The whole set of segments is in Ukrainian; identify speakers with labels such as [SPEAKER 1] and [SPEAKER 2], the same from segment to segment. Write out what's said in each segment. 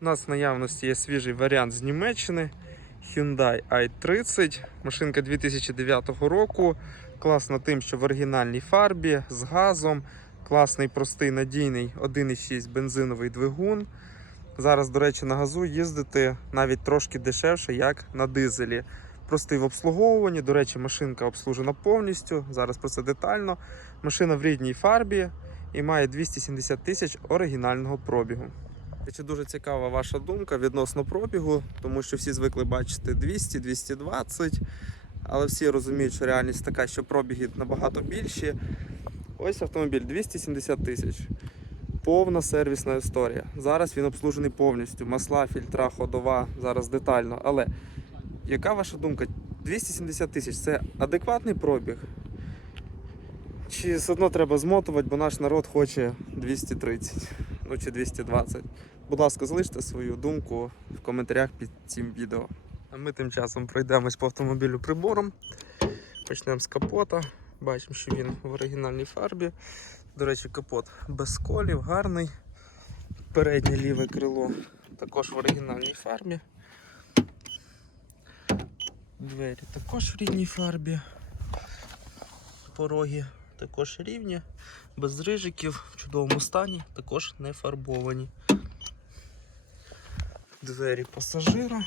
[SPEAKER 1] У нас в наявності є свіжий варіант з Німеччини Hyundai i30. Машинка 2009 року. Класна тим, що в оригінальній фарбі з газом. Класний, простий, надійний 1,6 бензиновий двигун. Зараз, до речі, на газу їздити навіть трошки дешевше, як на дизелі. Простий в обслуговуванні. До речі, машинка обслужена повністю. Зараз про це детально. Машина в рідній фарбі і має 270 тисяч оригінального пробігу. Чи дуже цікава ваша думка відносно пробігу, тому що всі звикли бачити 200, 220, але всі розуміють, що реальність така, що пробіги набагато більші. Ось автомобіль 270 тисяч. Повна сервісна історія. Зараз він обслужений повністю. Масла, фільтра, ходова, зараз детально. Але яка ваша думка? 270 тисяч це адекватний пробіг? Чи все одно треба змотувати, бо наш народ хоче 230, ну чи 220. Будь ласка, залиште свою думку в коментарях під цим відео. А ми тим часом пройдемось по автомобілю прибором. Почнемо з капота. Бачимо, що він в оригінальній фарбі. До речі, капот без колів, гарний. Переднє ліве крило також в оригінальній фарбі. Двері також в рідній фарбі. Пороги також рівні, без рижиків, в чудовому стані, також не фарбовані. Двері пасажира.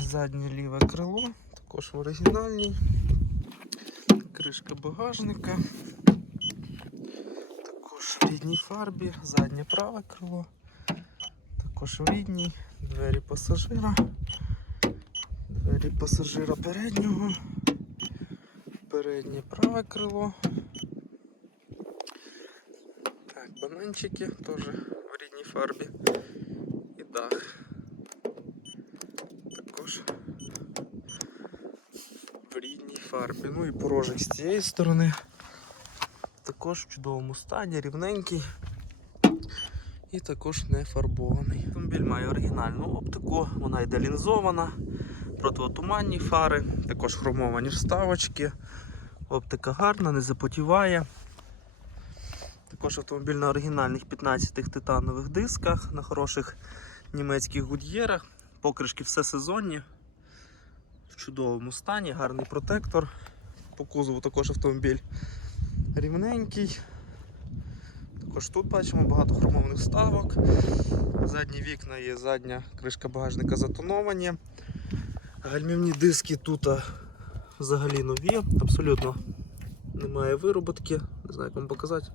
[SPEAKER 1] Заднє ліве крило, також в оригінальній. Кришка багажника. Також в рідній фарбі, заднє праве крило. Також в рідній, двері пасажира. Двері пасажира переднього. Переднє праве крило. Так, бананчики теж в рідній фарбі. І дах. Також в рідній фарбі. Ну і порожик з цієї сторони. Також в чудовому стані, рівненький. І також не фарбований. Автомобіль має оригінальну оптику, вона йде лінзована, противотуманні фари, також хромовані вставочки. Оптика гарна, не запотіває. Також автомобіль на оригінальних 15 титанових дисках, на хороших німецьких гуд'єрах. Покришки все сезонні, в чудовому стані, гарний протектор. По кузову також автомобіль рівненький. Також тут бачимо багато хромованих ставок. Задні вікна є, задня кришка багажника затоновані. Гальмівні диски тут взагалі нові, абсолютно немає вироботки, не знаю як вам показати.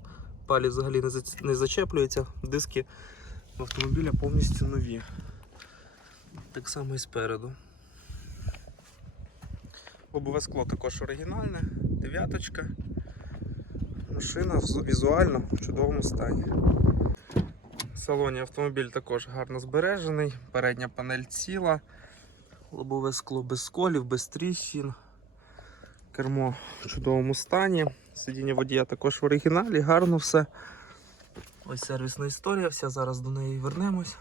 [SPEAKER 1] Палець взагалі не, не зачеплюється, диски автомобіля повністю нові. Так само і спереду. Лобове скло також оригінальне, дев'яточка. Машина візуально в чудовому стані. В салоні автомобіль також гарно збережений, передня панель ціла, лобове скло без сколів, без тріщин. Кермо в чудовому стані. Сидіння водія також в оригіналі, гарно все. Ось сервісна історія, вся зараз до неї вернемось.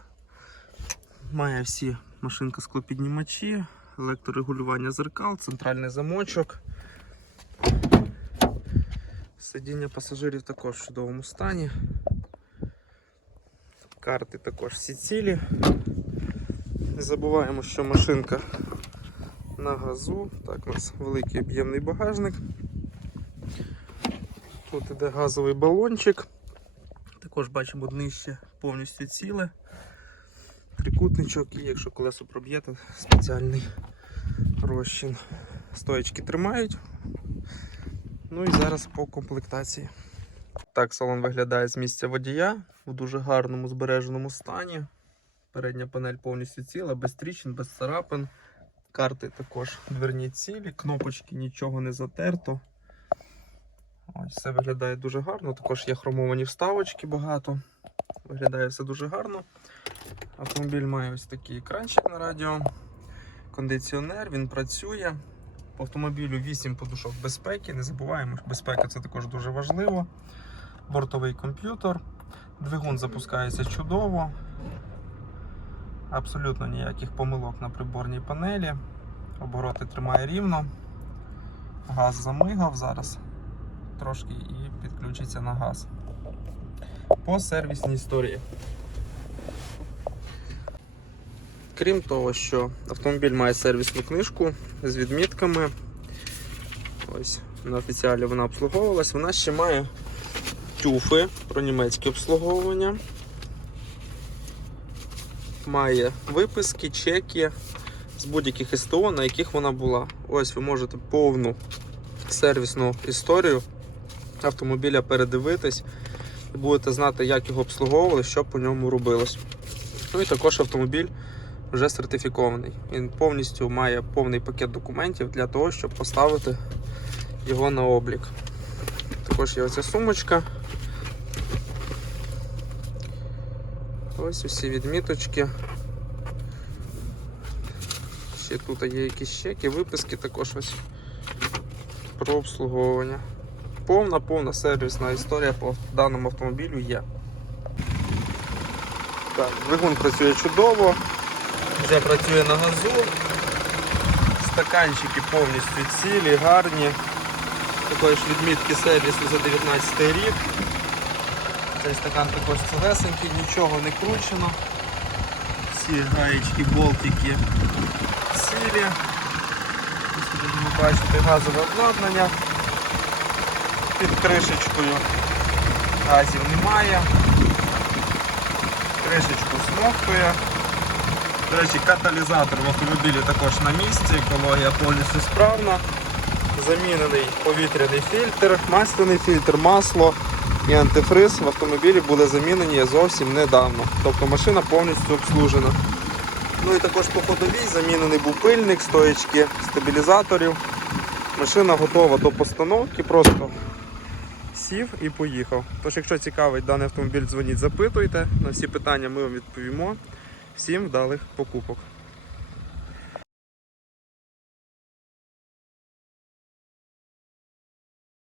[SPEAKER 1] Має всі машинка склопіднімачі, електрорегулювання зеркал, центральний замочок. Сидіння пасажирів також в чудовому стані. Карти також всі цілі. Не забуваємо, що машинка на газу. Так, у нас великий об'ємний багажник. Тут іде газовий балончик. Також бачимо днище повністю ціле. Трикутничок і якщо колесо проб'єте, спеціальний розчин. Стоечки тримають. Ну і зараз по комплектації. Так салон виглядає з місця водія в дуже гарному збереженому стані. Передня панель повністю ціла, без тріщин, без царапин. Карти також дверні цілі, кнопочки нічого не затерто. Ось все виглядає дуже гарно. Також є хромовані вставочки багато. Виглядає все дуже гарно. Автомобіль має ось такий екранчик на радіо. Кондиціонер, він працює. По автомобілю 8 подушок безпеки. Не забуваємо, що безпека це також дуже важливо. Бортовий комп'ютер. Двигун запускається чудово. Абсолютно ніяких помилок на приборній панелі. Обороти тримає рівно. Газ замигав зараз. Трошки і підключиться на газ. по сервісній історії. Крім того, що автомобіль має сервісну книжку з відмітками. Ось на офіціалі вона обслуговувалась. Вона ще має тюфи про німецьке обслуговування. Має виписки, чеки з будь-яких СТО, на яких вона була. Ось ви можете повну сервісну історію автомобіля передивитись і будете знати, як його обслуговували, що по ньому робилось. Ну і також автомобіль вже сертифікований. Він повністю має повний пакет документів для того, щоб поставити його на облік. Також є оця сумочка. Ось усі відміточки. Ще тут є якісь чеки, виписки також ось про обслуговування. Повна, повна сервісна історія по даному автомобілю є. Так, двигун працює чудово, вже працює на газу. Стаканчики повністю цілі, гарні. Такої ж відмітки сервісу за 19 рік. Цей стакан також цілесенький, нічого не кручено. Всі гаєчки, болтики цілі. Ось тут ви бачите газове обладнання. Під кришечкою газів немає. Кришечку смоктує. До речі, каталізатор в автомобілі також на місці, екологія повністю справна. Замінений повітряний фільтр, масляний фільтр, масло і антифриз в автомобілі були замінені зовсім недавно. Тобто машина повністю обслужена. Ну і також по ходовій замінений був пильник, стоїчки стабілізаторів. Машина готова до постановки, просто сів і поїхав. Тож, якщо цікавить даний автомобіль, дзвоніть, запитуйте. На всі питання ми вам відповімо. Всім вдалих покупок.